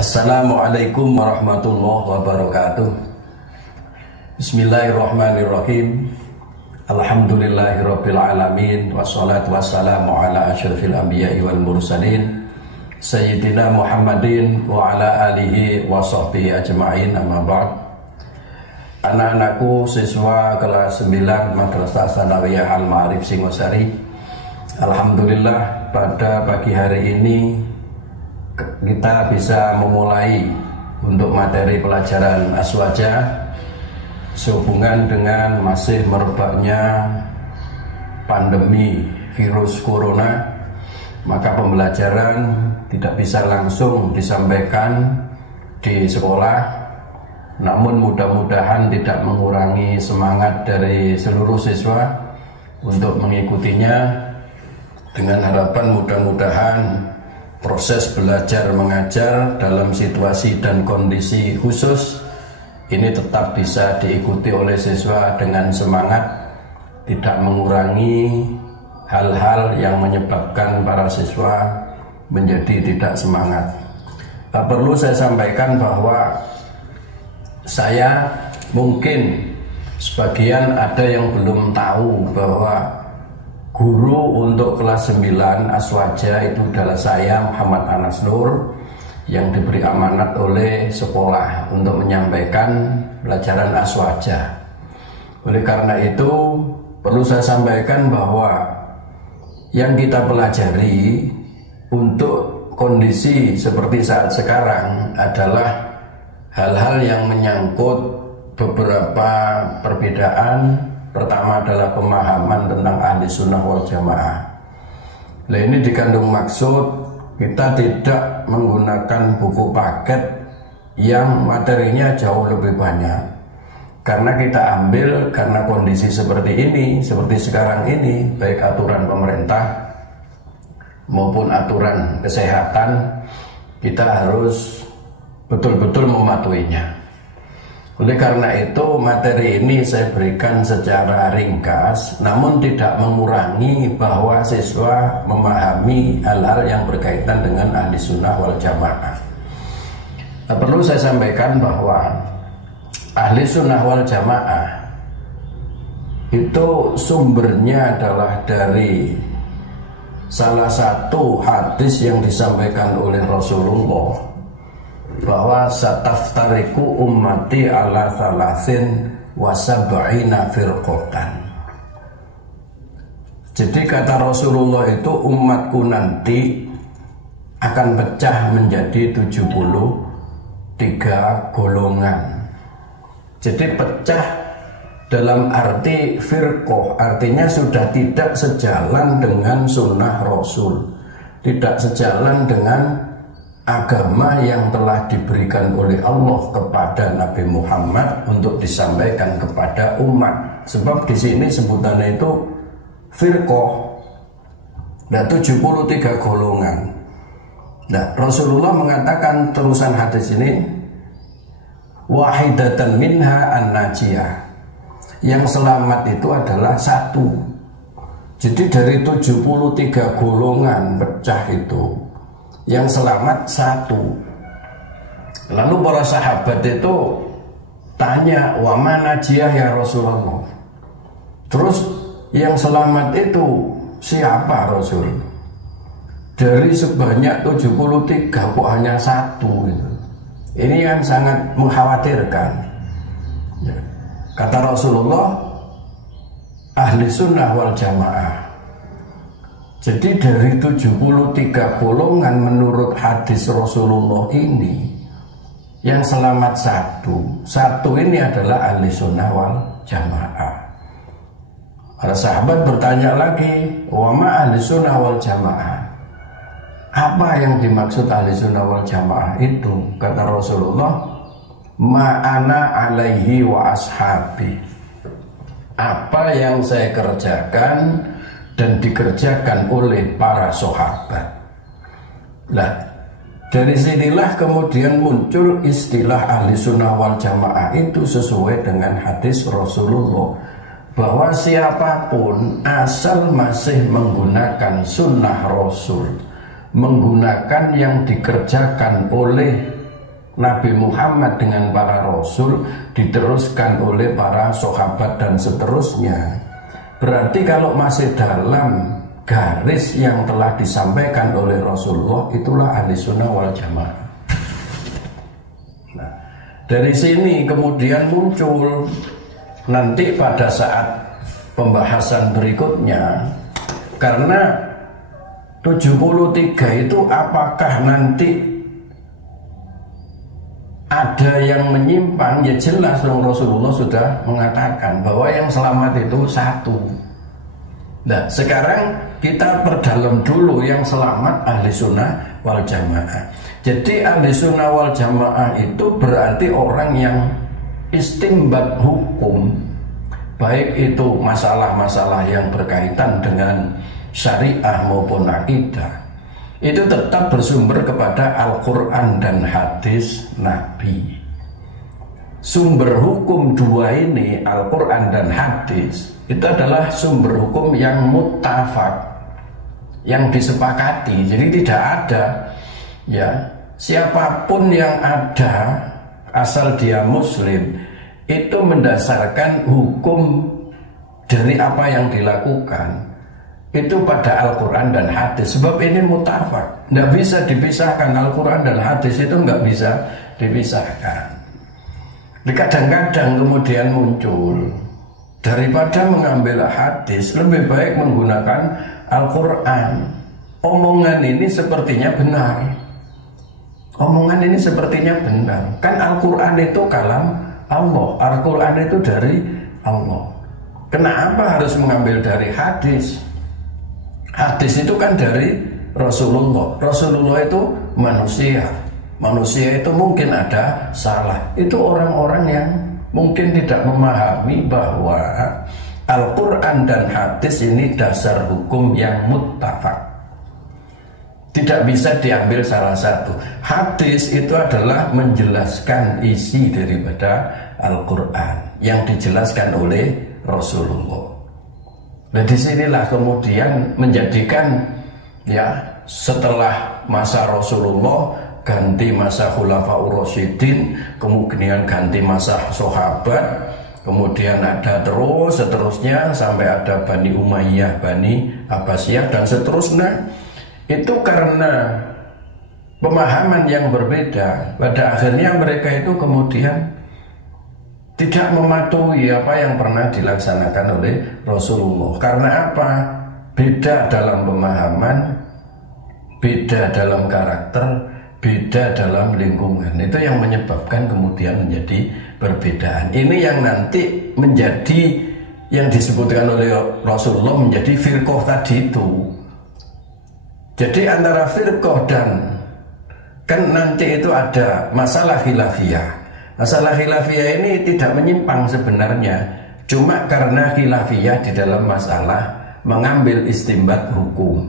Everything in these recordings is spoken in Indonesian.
Assalamualaikum warahmatullahi wabarakatuh. Bismillahirrahmanirrahim. Alhamdulillahirabbil alamin wassalatu wassalamu ala asyrafil anbiya'i wal mursalin sayyidina Muhammadin wa ala alihi wa sahbihi ajma'in, amma ba'd. Anak-anakku siswa kelas 9 Madrasah Tsanawiyah Al-Ma'arif Singosari, alhamdulillah pada pagi hari ini kita bisa memulai untuk materi pelajaran aswaja sehubungan dengan masih merebaknya pandemi virus corona. Maka pembelajaran tidak bisa langsung disampaikan di sekolah, namun mudah-mudahan tidak mengurangi semangat dari seluruh siswa untuk mengikutinya, dengan harapan mudah-mudahan proses belajar mengajar dalam situasi dan kondisi khusus ini tetap bisa diikuti oleh siswa dengan semangat, tidak mengurangi hal-hal yang menyebabkan para siswa menjadi tidak semangat. Perlu saya sampaikan bahwa saya mungkin sebagian ada yang belum tahu bahwa guru untuk kelas 9 aswaja itu adalah saya, Muhammad Anas Nur, yang diberi amanat oleh sekolah untuk menyampaikan pelajaran aswaja. Oleh karena itu perlu saya sampaikan bahwa yang kita pelajari untuk kondisi seperti saat sekarang adalah hal-hal yang menyangkut beberapa perbedaan. Pertama adalah pemahaman tentang ahli sunnah wal jamaah. Nah, ini dikandung maksud kita tidak menggunakan buku paket yang materinya jauh lebih banyak, karena kita ambil karena kondisi seperti ini, seperti sekarang ini, baik aturan pemerintah maupun aturan kesehatan, kita harus betul-betul mematuhinya. Oleh karena itu materi ini saya berikan secara ringkas, namun tidak mengurangi bahwa siswa memahami hal-hal yang berkaitan dengan ahli sunnah wal jamaah. Perlu saya sampaikan bahwa ahli sunnah wal jamaah itu sumbernya adalah dari salah satu hadis yang disampaikan oleh Rasulullah, bahwa sataftariku ummati ala thalathin wa sab'ina firqatan. Jadi kata Rasulullah itu umatku nanti akan pecah menjadi 73 golongan. Jadi pecah dalam arti firqah, artinya sudah tidak sejalan dengan sunnah Rasul, tidak sejalan dengan agama yang telah diberikan oleh Allah kepada Nabi Muhammad untuk disampaikan kepada umat. Sebab di sini sebutannya itu firqah. Nah, 73 golongan. Nah, Rasulullah mengatakan terusan hadis ini, wahidatan minha an-najiyah. Yang selamat itu adalah satu. Jadi dari 73 golongan pecah itu, yang selamat satu. Lalu para sahabat itu tanya, wa mana najiyah ya Rasulullah? Terus yang selamat itu siapa Rasul? Dari sebanyak 73 kok hanya satu gitu. Ini kan sangat mengkhawatirkan. Kata Rasulullah, ahli sunnah wal jamaah. Jadi dari 73 golongan menurut hadis Rasulullah ini, yang selamat satu ini adalah ahli sunnah wal jamaah. Para sahabat bertanya lagi, wa ma ahli sunnah wal jamaah? Apa yang dimaksud ahli sunnah wal jamaah itu? Kata Rasulullah, ma ana alaihi wa ashabi. Apa yang saya kerjakan dan dikerjakan oleh para sahabat. Nah, dari sinilah kemudian muncul istilah ahli sunnah wal jamaah itu sesuai dengan hadis Rasulullah, bahwa siapapun asal masih menggunakan sunnah Rasul, menggunakan yang dikerjakan oleh Nabi Muhammad dengan para rasul, diteruskan oleh para sahabat dan seterusnya. Berarti kalau masih dalam garis yang telah disampaikan oleh Rasulullah, itulah ahli sunnah wal jamaah. Nah, dari sini kemudian muncul nanti pada saat pembahasan berikutnya, karena 73 itu apakah nanti ada yang menyimpang? Ya jelas dong, Rasulullah sudah mengatakan bahwa yang selamat itu satu. Nah, sekarang kita perdalam dulu yang selamat ahli sunnah wal jamaah. Jadi ahli sunnah wal jamaah itu berarti orang yang istimbat hukum, baik itu masalah-masalah yang berkaitan dengan syariah maupun akidah, itu tetap bersumber kepada Al-Quran dan hadis Nabi. Sumber hukum dua ini, Al-Quran dan hadis, itu adalah sumber hukum yang muttafaq, yang disepakati. Jadi tidak ada ya siapapun yang ada, asal dia muslim, itu mendasarkan hukum dari apa yang dilakukan itu pada Al-Quran dan hadis. Sebab ini muttafaq, tidak bisa dipisahkan. Al-Quran dan hadis itu nggak bisa dipisahkan. Kadang-kadang kemudian muncul, daripada mengambil hadis, lebih baik menggunakan Al-Quran. Omongan ini sepertinya benar, omongan ini sepertinya benar. Kan Al-Quran itu kalam Allah, Al-Quran itu dari Allah. Kenapa harus mengambil dari hadis? Hadis itu kan dari Rasulullah. Rasulullah itu manusia. Manusia itu mungkin ada salah. Itu orang-orang yang mungkin tidak memahami bahwa Al-Quran dan hadis ini dasar hukum yang muttafaq. Tidak bisa diambil salah satu. Hadis itu adalah menjelaskan isi daripada Al-Quran yang dijelaskan oleh Rasulullah. Dan disinilah kemudian menjadikan ya setelah masa Rasulullah ganti masa Khulafaur Rasyidin, kemudian ganti masa sahabat, kemudian ada terus seterusnya sampai ada Bani Umayyah, Bani Abbasiyah dan seterusnya. Itu karena pemahaman yang berbeda, pada akhirnya mereka itu kemudian tidak mematuhi apa yang pernah dilaksanakan oleh Rasulullah. Karena apa? Beda dalam pemahaman, beda dalam karakter, beda dalam lingkungan. Itu yang menyebabkan kemudian menjadi perbedaan. Ini yang nanti menjadi yang disebutkan oleh Rasulullah menjadi firqah tadi itu. Jadi antara firqah dan kan nanti itu ada masalah khilafiyah. Masalah khilafiyah ini tidak menyimpang sebenarnya, cuma karena khilafiyah di dalam masalah mengambil istimbat hukum,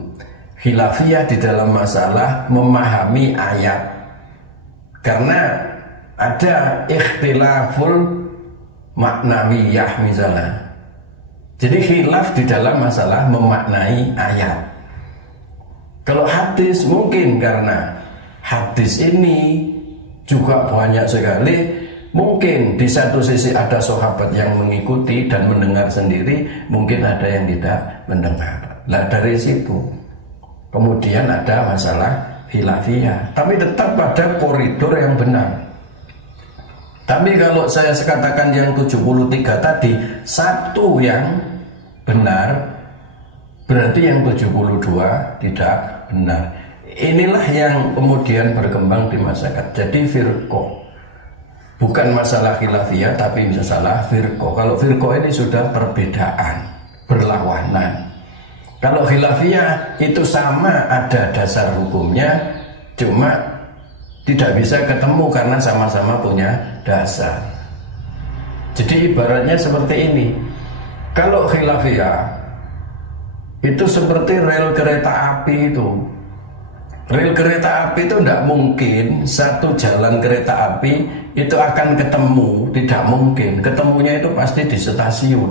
khilafiyah di dalam masalah memahami ayat. Karena ada ikhtilaful maknawiyah misalnya. Jadi khilaf di dalam masalah memaknai ayat. Kalau hadis mungkin karena hadis ini juga banyak sekali, mungkin di satu sisi ada sahabat yang mengikuti dan mendengar sendiri, mungkin ada yang tidak mendengar. Nah dari situ kemudian ada masalah khilafiyah, tapi tetap pada koridor yang benar. Tapi kalau saya katakan yang 73 tadi satu yang benar, berarti yang 72 tidak benar. Inilah yang kemudian berkembang di masyarakat. Jadi firqah bukan masalah khilafiyah tapi masalah firqah. Kalau firqah ini sudah perbedaan, berlawanan. Kalau khilafiyah itu sama, ada dasar hukumnya, cuma tidak bisa ketemu karena sama-sama punya dasar. Jadi ibaratnya seperti ini. Kalau khilafiyah itu seperti rel kereta api itu. Rel kereta api itu tidak mungkin satu jalan kereta api itu akan ketemu, tidak mungkin. Ketemunya itu pasti di stasiun.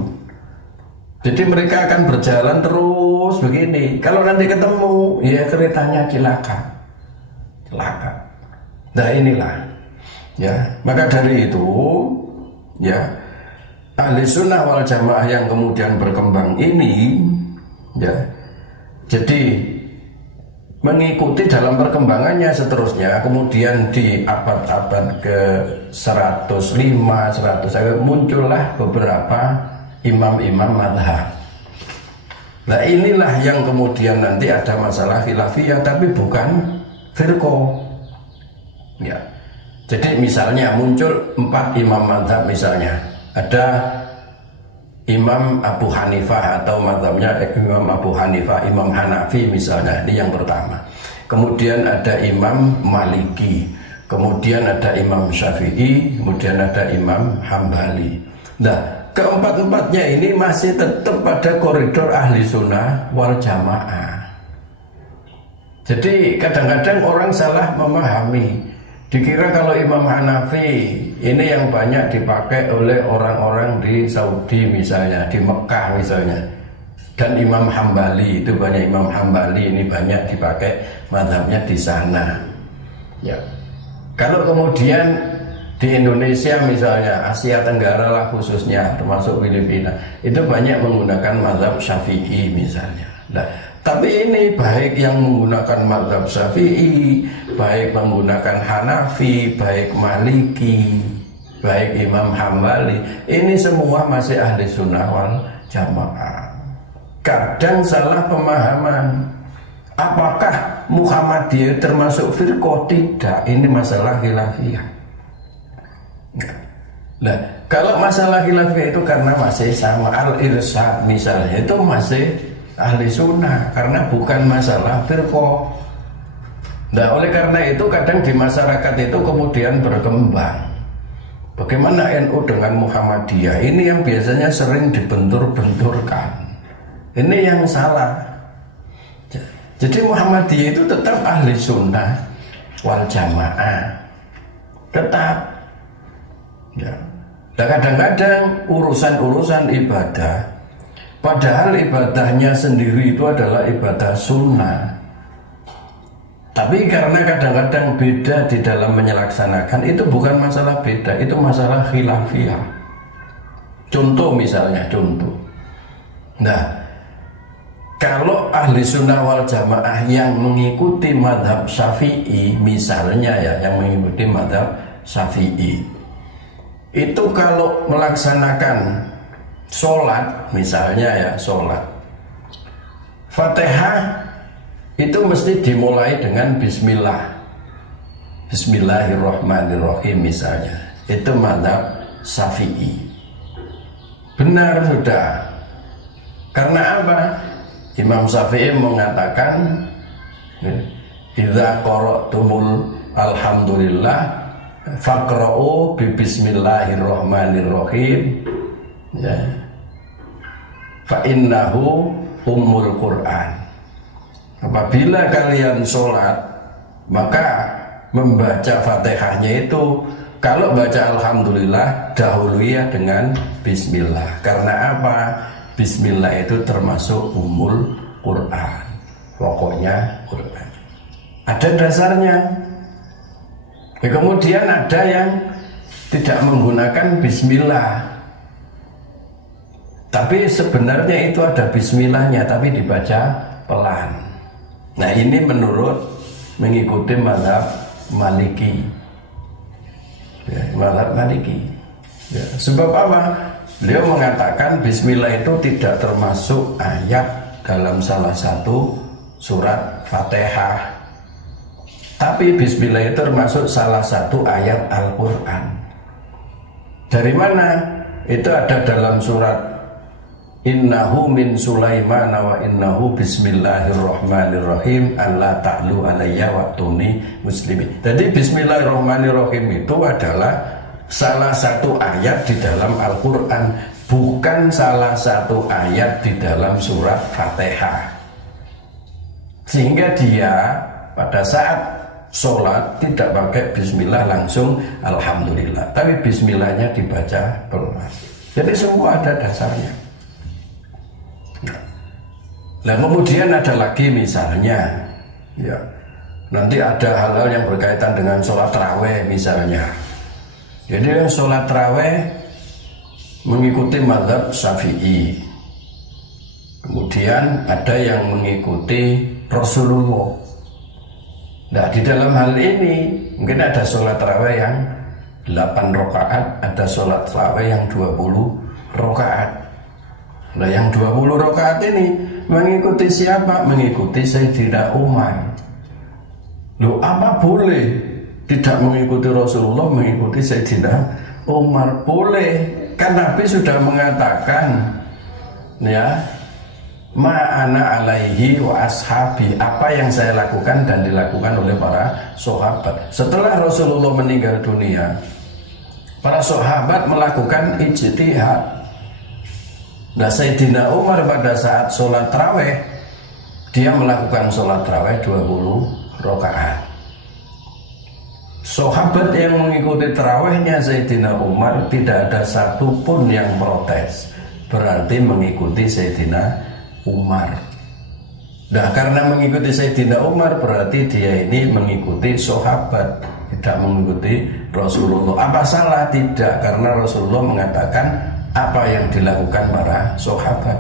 Jadi mereka akan berjalan terus begini. Kalau nanti ketemu, ya keretanya celaka. Nah inilah. Ya, maka dari itu ya ahli sunnah wal jamaah yang kemudian berkembang ini ya jadi mengikuti dalam perkembangannya seterusnya, kemudian di abad-abad ke 105, 100 muncullah beberapa imam-imam madhab. Nah inilah yang kemudian nanti ada masalah khilafiyah, tapi bukan firqah. Ya. Jadi misalnya muncul 4 imam madhab, misalnya ada Imam Abu Hanifah atau madhabnya Imam Abu Hanifah, Imam Hanafi misalnya, ini yang pertama. Kemudian ada Imam Maliki, kemudian ada Imam Syafi'i, kemudian ada Imam Hambali. Nah, keempat-empatnya ini masih tetap pada koridor ahli sunnah wal jamaah. Jadi kadang-kadang orang salah memahami, dikira kalau Imam Hanafi ini yang banyak dipakai oleh orang-orang di Saudi misalnya, di Mekah misalnya, dan Imam Hambali itu banyak, Imam Hambali ini banyak dipakai mazhabnya di sana. Ya. Kalau kemudian di Indonesia misalnya, Asia Tenggara lah khususnya, termasuk Filipina, itu banyak menggunakan mazhab Syafi'i misalnya. Nah, tapi ini baik yang menggunakan mazhab Syafi'i, baik menggunakan Hanafi, baik Maliki, baik Imam Hambali, ini semua masih ahli sunnah wal jamaah. Kadang salah pemahaman, apakah Muhammadiyah termasuk firqah? Tidak, ini masalah khilafiyah. Nah, kalau masalah khilafiyah itu karena masih sama al-irsyad misalnya, itu masih ahli sunnah karena bukan masalah firqah. Nah, oleh karena itu kadang di masyarakat itu kemudian berkembang. Bagaimana NU dengan Muhammadiyah? Ini yang biasanya sering dibentur-benturkan. Ini yang salah. Jadi Muhammadiyah itu tetap ahli sunnah wal jamaah. Tetap. Ya. Dan kadang-kadang urusan-urusan ibadah, padahal ibadahnya sendiri itu adalah ibadah sunnah, tapi karena kadang-kadang beda di dalam menyelaksanakan, itu bukan masalah beda, itu masalah khilafiyah. Contoh misalnya, contoh. Nah, kalau ahli sunnah wal jamaah yang mengikuti madhab Syafi'i misalnya ya, yang mengikuti madhab Syafi'i, itu kalau melaksanakan sholat misalnya ya, sholat Fatihah itu mesti dimulai dengan bismillah, bismillahirrahmanirrahim misalnya, itu mazhab Syafi'i. Benar sudah. Karena apa? Imam Syafi'i mengatakan idza qara'tumul alhamdulillah faqra'u bi bismillahirrahmanirrahim, ya, fa innahu ummul Quran. Apabila kalian sholat, maka membaca Fatihahnya itu, kalau baca alhamdulillah dahului dengan bismillah. Karena apa? Bismillah itu termasuk ummul Quran, pokoknya Quran, ada dasarnya. Kemudian ada yang tidak menggunakan bismillah, tapi sebenarnya itu ada bismillahnya, tapi dibaca pelan. Nah, ini menurut mengikuti mazhab Maliki, ya, mazhab Maliki. Ya, sebab apa? Beliau mengatakan bismillah itu tidak termasuk ayat dalam salah satu surat Fatihah, tapi bismillah itu termasuk salah satu ayat Al-Quran. Dari mana? Itu ada dalam surat Innahu min Sulaiman wa innahu bismillahirrahmanirrahim alla ta'lu alayya wa'tuni muslimin. Jadi bismillahirrahmanirrahim itu adalah salah satu ayat di dalam Al-Quran, bukan salah satu ayat di dalam surat Fatihah. Sehingga dia pada saat sholat tidak pakai bismillah langsung alhamdulillah, tapi bismillahnya dibaca pelan. Jadi semua ada dasarnya. Nah, kemudian ada lagi misalnya, ya, nanti ada hal-hal yang berkaitan dengan sholat tarawih misalnya, Jadi yang sholat tarawih mengikuti mazhab Syafi'i. Kemudian ada yang mengikuti Rasulullah. Nah, di dalam hal ini mungkin ada sholat tarawih yang 8 rakaat, ada sholat tarawih yang 20 rakaat. Nah, yang 20 rakaat ini mengikuti siapa? Mengikuti Sayyidina Umar. Loh, apa boleh tidak mengikuti Rasulullah, mengikuti Sayyidina Umar? Boleh, kan Nabi sudah mengatakan, ya, ma'ana alaihi wa ashabi, apa yang saya lakukan dan dilakukan oleh para sahabat. Setelah Rasulullah meninggal dunia, para sahabat melakukan ijtihad. Nah, Sayyidina Umar pada saat sholat tarawih, dia melakukan sholat tarawih 20 rakaat. Sahabat yang mengikuti tarawihnya Sayyidina Umar tidak ada satupun yang protes, berarti mengikuti Sayyidina Umar. Nah, karena mengikuti Sayyidina Umar berarti dia ini mengikuti sahabat, tidak mengikuti Rasulullah. Apa salah? Tidak, karena Rasulullah mengatakan apa yang dilakukan para sahabat.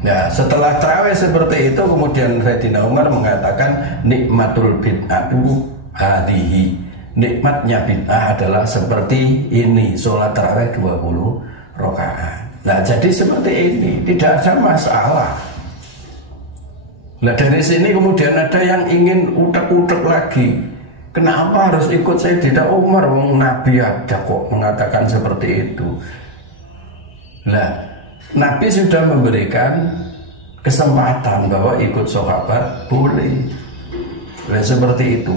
Nah, setelah tarawih seperti itu kemudian Sayyidina Umar mengatakan nikmatul bid'atu hadhihi. Nikmatnya bid'ah adalah seperti ini, sholat tarawih 20 rakaat. Nah, jadi seperti ini, tidak ada masalah. Nah, dari sini kemudian ada yang ingin utek-utek lagi. Kenapa harus ikut Sayyidina Umar? Nabi ada kok mengatakan seperti itu. Nah, Nabi sudah memberikan kesempatan bahwa ikut sahabat boleh. Nah, seperti itu.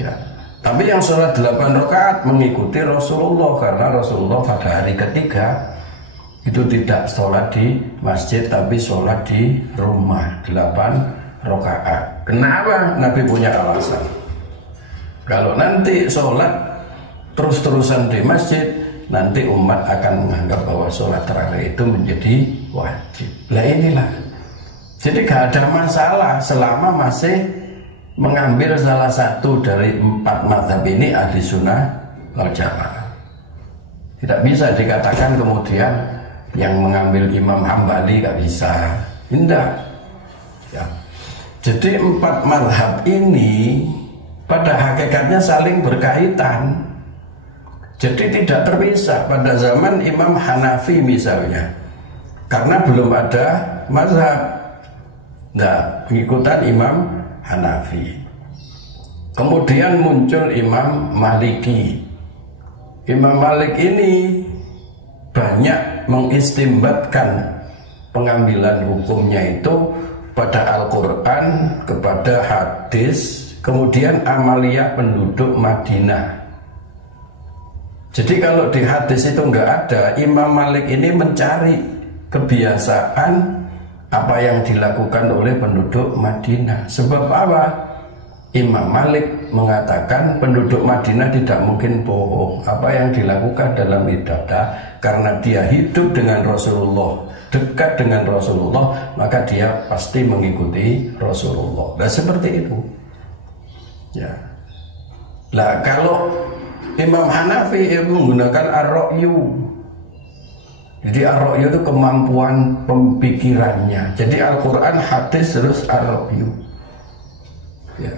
Ya. Tapi yang sholat 8 rakaat mengikuti Rasulullah, karena Rasulullah pada hari ketiga itu tidak sholat di masjid tapi sholat di rumah 8 rakaat. Kenapa? Nabi punya alasan. Kalau nanti sholat terus-terusan di masjid, nanti umat akan menganggap bahwa sholat tarawih itu menjadi wajib. Lah inilah. Jadi gak ada masalah selama masih mengambil salah satu dari 4 mazhab ini, ahli sunnah wal jamaah. Tidak bisa dikatakan kemudian yang mengambil Imam Hambali gak bisa. Tidak. Ya. Jadi 4 mazhab ini pada hakikatnya saling berkaitan. Jadi tidak terpisah. Pada zaman Imam Hanafi misalnya, karena belum ada mazhab, nah, pengikutan Imam Hanafi. Kemudian muncul Imam Maliki. Imam Malik ini banyak mengistimbatkan pengambilan hukumnya itu pada Al-Quran, kepada hadis, kemudian amaliyah penduduk Madinah. Jadi kalau di hadis itu enggak ada, Imam Malik ini mencari kebiasaan apa yang dilakukan oleh penduduk Madinah. Sebab apa? Imam Malik mengatakan penduduk Madinah tidak mungkin bohong. Apa yang dilakukan dalam ibadah, karena dia hidup dengan Rasulullah, dekat dengan Rasulullah, maka dia pasti mengikuti Rasulullah. Nah, seperti itu. Ya. Nah, kalau Imam Hanafi itu menggunakan ar-ra'yu. Jadi ar-ra'yu itu kemampuan pemikirannya. Jadi Al-Quran, hadis, terus ar-ra'yu. Ya.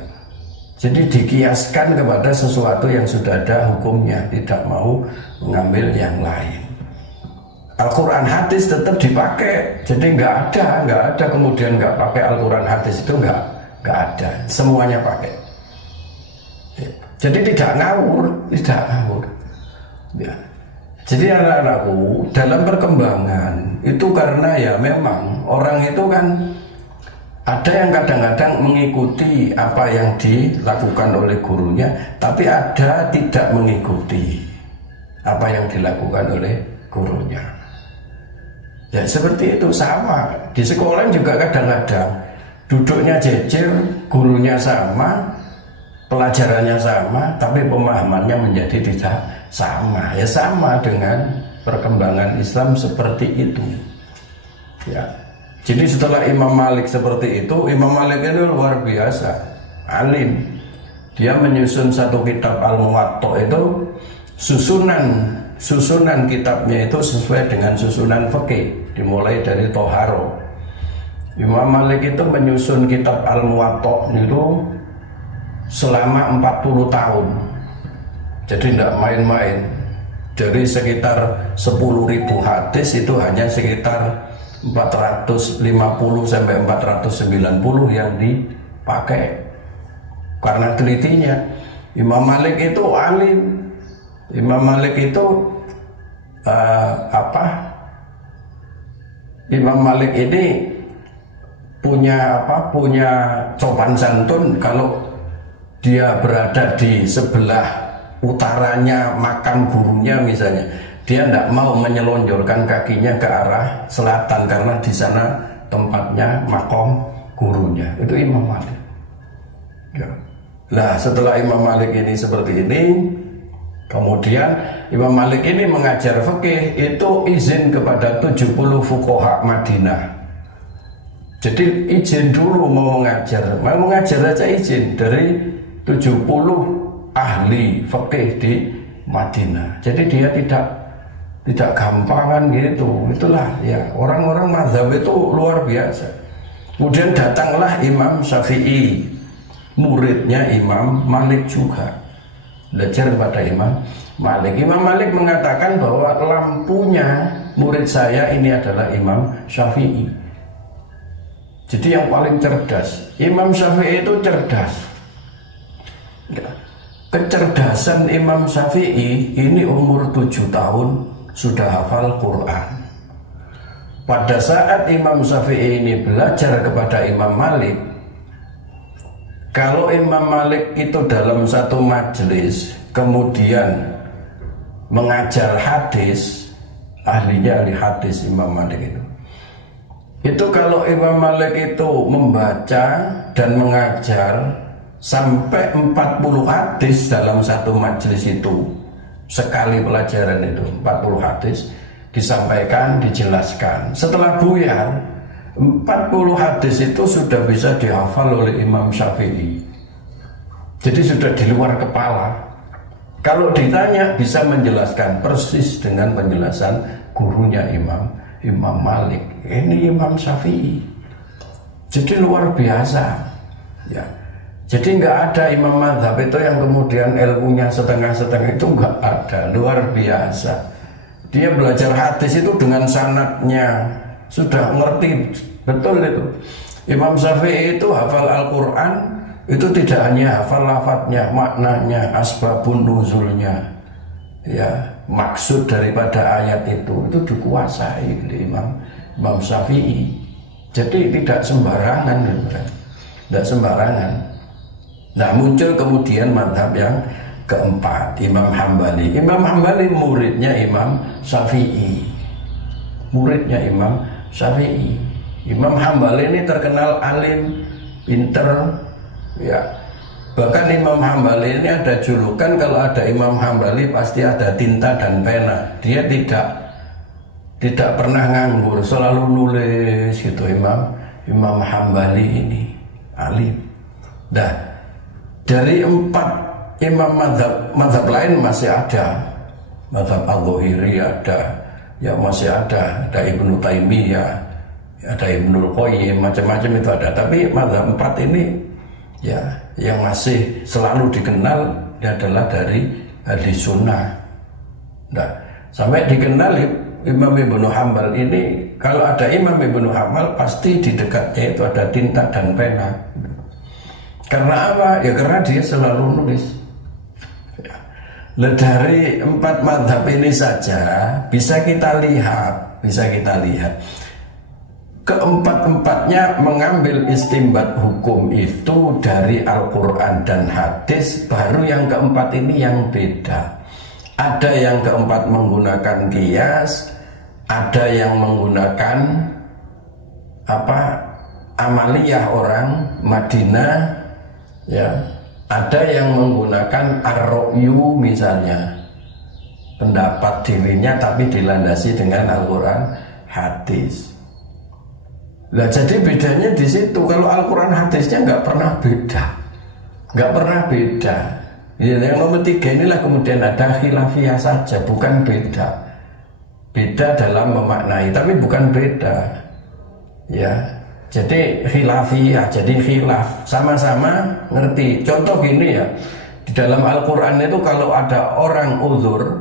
Jadi dikiaskan kepada sesuatu yang sudah ada hukumnya, tidak mau mengambil yang lain. Al-Quran, hadis tetap dipakai. Jadi nggak ada kemudian nggak pakai Al-Quran, hadis itu nggak ada. Semuanya pakai. Jadi tidak ngawur. Ya. Jadi anak-anakku dalam perkembangan itu, karena ya memang orang itu kan ada yang kadang-kadang mengikuti apa yang dilakukan oleh gurunya, tapi ada tidak mengikuti apa yang dilakukan oleh gurunya. Ya seperti itu, sama di sekolah juga kadang-kadang duduknya jejer, gurunya sama, pelajarannya sama, tapi pemahamannya menjadi tidak sama. Ya sama dengan perkembangan Islam seperti itu. Ya. Jadi setelah Imam Malik seperti itu, Imam Malik itu luar biasa, alim. Dia menyusun satu kitab Al-Muwatta itu susunan kitabnya itu sesuai dengan susunan fikih, dimulai dari Toharo. Imam Malik itu menyusun kitab Al-Muwatta itu selama 40 tahun. Jadi tidak main-main. Dari sekitar 10.000 hadis itu hanya sekitar 450 sampai 490 yang dipakai. Karena telitinya, Imam Malik itu alim. Imam Malik itu Imam Malik ini punya sopan santun. Kalau dia berada di sebelah utaranya makam gurunya misalnya, dia tidak mau menyelonjorkan kakinya ke arah selatan karena di sana tempatnya makam gurunya. Itu Imam Malik. Ya. Nah, setelah Imam Malik ini seperti ini, kemudian Imam Malik ini mengajar fikih itu izin kepada 70 fuqaha Madinah. Jadi izin dulu mau mengajar aja izin dari 70 ahli fikih di Madinah. Jadi dia tidak gampangan gitu. Itulah ya, orang-orang mazhab itu luar biasa. Kemudian datanglah Imam Syafi'i, muridnya Imam Malik juga, belajar kepada Imam Malik. Imam Malik mengatakan bahwa lampunya murid saya ini adalah Imam Syafi'i. Jadi yang paling cerdas. Imam Syafi'i itu cerdas. Ya. Kecerdasan Imam Syafi'i ini umur 7 tahun sudah hafal Quran. Pada saat Imam Syafi'i ini belajar kepada Imam Malik, kalau Imam Malik itu dalam satu majelis kemudian mengajar hadis, ahlinya ahli hadis Imam Malik itu kalau Imam Malik itu membaca dan mengajar sampai 40 hadis dalam satu majelis itu, sekali pelajaran itu 40 hadis disampaikan, dijelaskan. Setelah buyar 40 hadis itu sudah bisa dihafal oleh Imam Syafi'i. Jadi sudah di luar kepala. Kalau ditanya bisa menjelaskan persis dengan penjelasan gurunya Imam Malik. Ini Imam Syafi'i. Jadi luar biasa. Ya. Jadi nggak ada imam mazhab itu yang kemudian ilmunya setengah-setengah, itu nggak ada, luar biasa. Dia belajar hadis itu dengan sanadnya, sudah ngerti betul itu. Imam Syafi'i itu hafal Al-Quran, itu tidak hanya hafal lafadznya, maknanya, asbabun nuzulnya, ya, maksud daripada ayat itu dikuasai oleh Imam Syafi'i. Jadi tidak sembarangan, tidak sembarangan. Nah, muncul kemudian mazhab yang keempat, Imam Hambali. Imam Hambali muridnya Imam Syafi'i. Muridnya Imam Syafi'i. Imam Hambali ini terkenal alim, pinter, ya. Bahkan Imam Hambali ini ada julukan, kalau ada Imam Hambali pasti ada tinta dan pena. Dia tidak pernah nganggur, selalu nulis gitu. Imam Hambali ini alim. Nah, dari 4 imam mazhab lain masih ada. Mazhab Al-Zuhiri ada, ya masih ada Ibnu Taimiyah, ada Ibnul Qayyim, macam-macam itu ada. Tapi mazhab 4 ini ya yang masih selalu dikenal adalah dari ahli sunnah. Nah, sampai dikenal Imam Ibnu Hanbal ini, kalau ada Imam Ibnu Hanbal pasti di dekatnya itu ada tinta dan pena. Karena apa? Ya karena dia selalu nulis. Ya. Dari 4 mazhab ini saja bisa kita lihat keempat-empatnya mengambil istimbat hukum itu dari Al-Quran dan hadis. Baru yang keempat ini yang beda. Ada yang keempat menggunakan qiyas, ada yang menggunakan amaliyah orang Madinah. Ya, ada yang menggunakan ar-ra'yu misalnya, pendapat dirinya tapi dilandasi dengan Al-Quran hadis. Nah, jadi bedanya di situ. Kalau Al-Quran hadisnya nggak pernah beda, nggak pernah beda. Ya, yang nomor 3 inilah kemudian ada khilafiyah saja, bukan beda. Beda dalam memaknai, tapi bukan beda. Ya, jadi khilafiyah, jadi khilaf, sama-sama ngerti. Contoh gini ya, di dalam Al-Quran itu kalau ada orang uzur,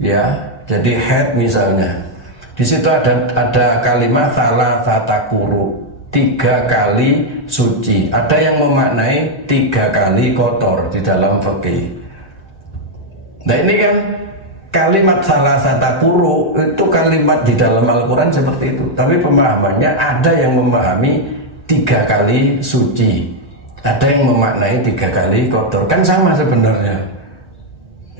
ya, jadi haid misalnya, di situ ada kalimat salah fatakuru, 3 kali suci. Ada yang memaknai 3 kali kotor di dalam fikih. Nah ini kan kalimat salah fatakuru itu kalimat di dalam Al-Quran seperti itu. Tapi pemahamannya ada yang memahami 3 kali suci, ada yang memaknai 3 kali kotor. Kan sama sebenarnya.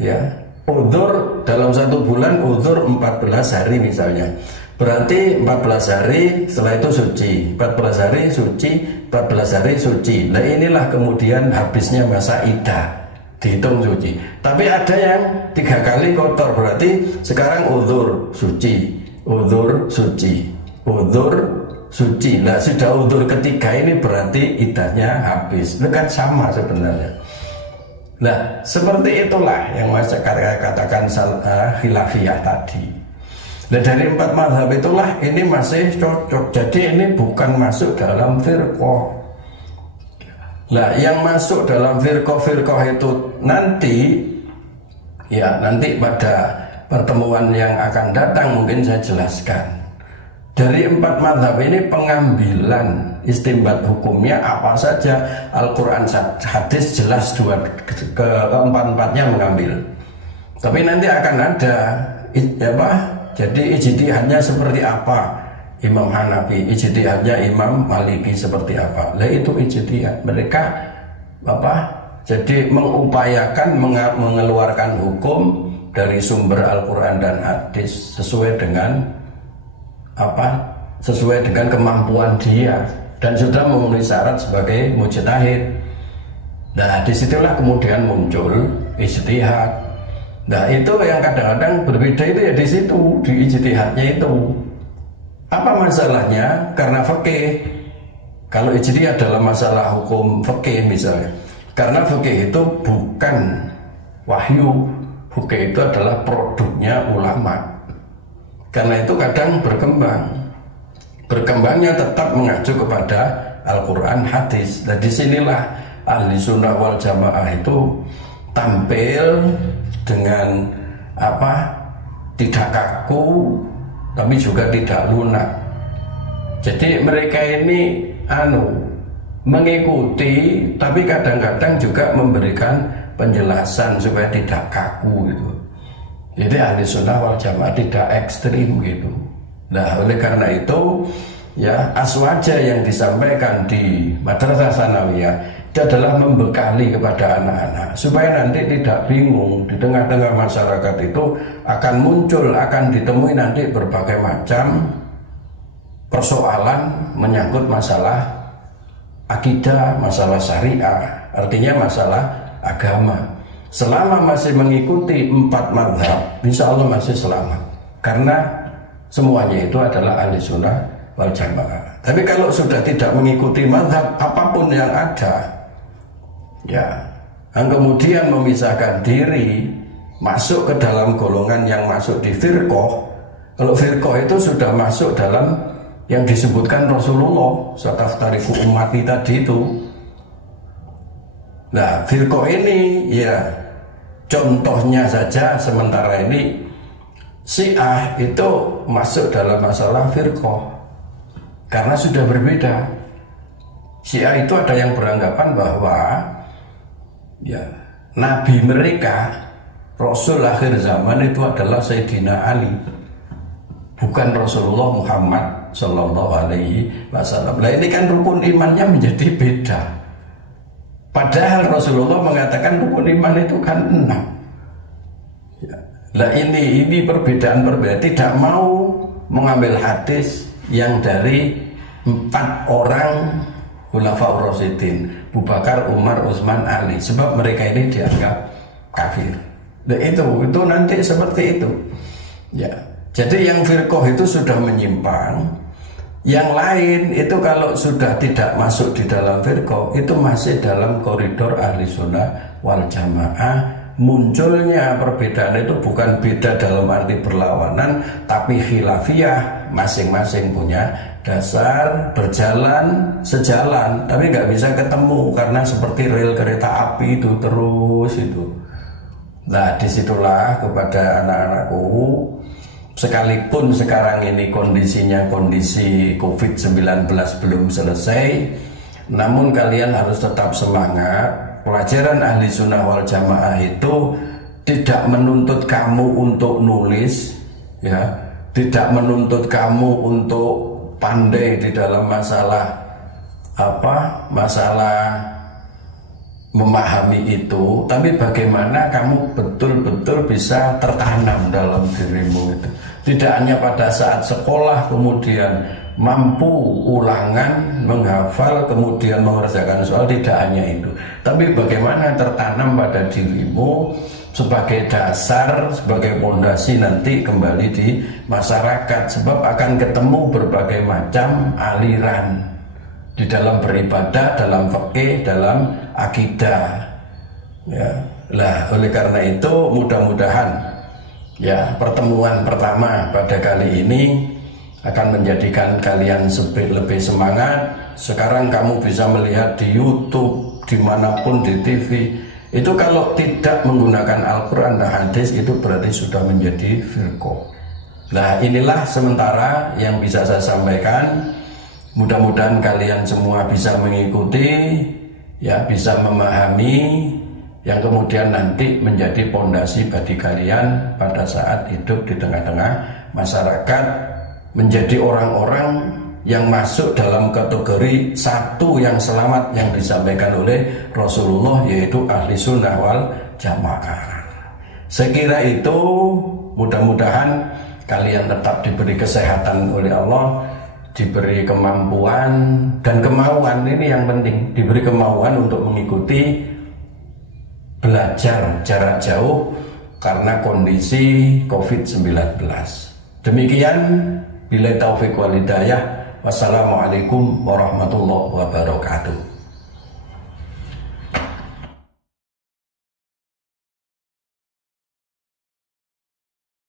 Ya, uzur dalam 1 bulan, uzur 14 hari misalnya. Berarti 14 hari setelah itu suci, 14 hari suci, 14 hari suci. Nah inilah kemudian habisnya masa iddah, dihitung suci. Tapi ada yang 3 kali kotor, berarti sekarang uzur suci, uzur suci, uzur suci. Nah sudah uzur ketiga ini berarti iddahnya habis. Itu kan sama sebenarnya. Nah seperti itulah yang Mas katakan khilafiyah tadi. Nah dari 4 mazhab itulah ini masih cocok. Jadi ini bukan masuk dalam firqah. Nah yang masuk dalam firqah itu nanti, ya nanti pada pertemuan yang akan datang mungkin saya jelaskan. Dari 4 mazhab ini pengambilan istimbat hukumnya apa saja, Al-Quran hadis jelas keempat-empatnya mengambil. Tapi nanti akan ada jadi ijtihadnya seperti apa Imam Hanafi, ijtihadnya Imam Maliki seperti apa. Lah itu ijtihad mereka jadi mengupayakan mengeluarkan hukum dari sumber Al-Quran dan hadis sesuai dengan sesuai dengan kemampuan dia dan sudah memenuhi syarat sebagai mujtahid. Nah disitulah kemudian muncul ijtihad. Nah itu yang kadang-kadang berbeda itu ya di situ, di ijtihadnya itu. Apa masalahnya? Karena fikih. Kalau ijtihad dalam masalah hukum fikih misalnya, karena fikih itu bukan wahyu, fikih itu adalah produknya ulama. Karena itu kadang berkembang. Berkembangnya tetap mengacu kepada Al-Quran hadis. Nah disinilah ahli sunnah wal jamaah itu tampil dengan tidak kaku tapi juga tidak lunak. Jadi mereka ini mengikuti tapi kadang-kadang juga memberikan penjelasan supaya tidak kaku gitu. Jadi ahli sunnah wal jamaah tidak ekstrim gitu. Nah oleh karena itu ya aswaja yang disampaikan di Madrasah Tsanawiyah itu adalah membekali kepada anak-anak supaya nanti tidak bingung. Di tengah-tengah masyarakat itu akan muncul, akan ditemui nanti berbagai macam persoalan menyangkut masalah akidah, masalah syariah, artinya masalah agama. Selama masih mengikuti 4 mazhab, insya Allah masih selamat, karena semuanya itu adalah ahli sunnah wal jamaah. Tapi kalau sudah tidak mengikuti mazhab apapun yang ada, ya, yang kemudian memisahkan diri masuk ke dalam golongan yang masuk di firqah. Kalau firqah itu sudah masuk dalam yang disebutkan Rasulullah, sataftariqu ummati tadi itu. Nah firqah ini ya contohnya saja sementara ini Syiah itu masuk dalam masalah firqah karena sudah berbeda. Syiah itu ada yang beranggapan bahwa ya nabi mereka, Rasul akhir zaman itu adalah Sayyidina Ali, bukan Rasulullah Muhammad Sallallahu Alaihi Wasallam. Nah ini kan rukun imannya menjadi beda. Padahal Rasulullah mengatakan rukun iman itu kan 6. Ya. Nah ini perbedaan-perbedaan. Tidak mau mengambil hadis yang dari 4 orang Khulafaur Rasyidin, Abu Bakar, Umar, Utsman, Ali, sebab mereka ini dianggap kafir. Nah itu nanti seperti itu. Ya. Jadi yang firqah itu sudah menyimpang Yang lain itu kalau sudah tidak masuk di dalam firqah, itu masih dalam koridor ahli sunnah wal jamaah. Munculnya perbedaan itu bukan beda dalam arti berlawanan, tapi khilafiyah, masing-masing punya dasar, berjalan sejalan, tapi nggak bisa ketemu karena seperti rel kereta api itu terus itu. Nah, disitulah kepada anak-anakku, sekalipun sekarang ini kondisinya kondisi COVID-19 belum selesai, namun kalian harus tetap semangat. Pelajaran ahli sunnah wal jamaah itu tidak menuntut kamu untuk nulis, ya, tidak menuntut kamu untuk pandai di dalam masalah masalah memahami itu, tapi bagaimana kamu betul-betul bisa tertanam dalam dirimu itu. Tidak hanya pada saat sekolah kemudian mampu ulangan, menghafal, kemudian mengerjakan soal, tidak hanya itu, tapi bagaimana tertanam pada dirimu sebagai dasar, sebagai fondasi nanti kembali di masyarakat. Sebab akan ketemu berbagai macam aliran di dalam beribadah, dalam fikih, dalam akidah, ya. Lah, oleh karena itu mudah-mudahan ya pertemuan pertama pada kali ini akan menjadikan kalian lebih semangat. Sekarang kamu bisa melihat di YouTube, dimanapun di TV, itu kalau tidak menggunakan Al-Quran dan hadis itu berarti sudah menjadi firqah. Nah, inilah sementara yang bisa saya sampaikan. Mudah-mudahan kalian semua bisa mengikuti, ya, bisa memahami, yang kemudian nanti menjadi pondasi bagi kalian pada saat hidup di tengah-tengah masyarakat, menjadi orang-orang yang masuk dalam kategori satu yang selamat yang disampaikan oleh Rasulullah, yaitu ahli sunnah wal jamaah. Sekira itu, mudah-mudahan kalian tetap diberi kesehatan oleh Allah, diberi kemampuan dan kemauan, ini yang penting, diberi kemauan untuk mengikuti belajar jarak jauh karena kondisi COVID-19. Demikian, billahi taufiq wal hidayah. Wassalamualaikum warahmatullahi wabarakatuh.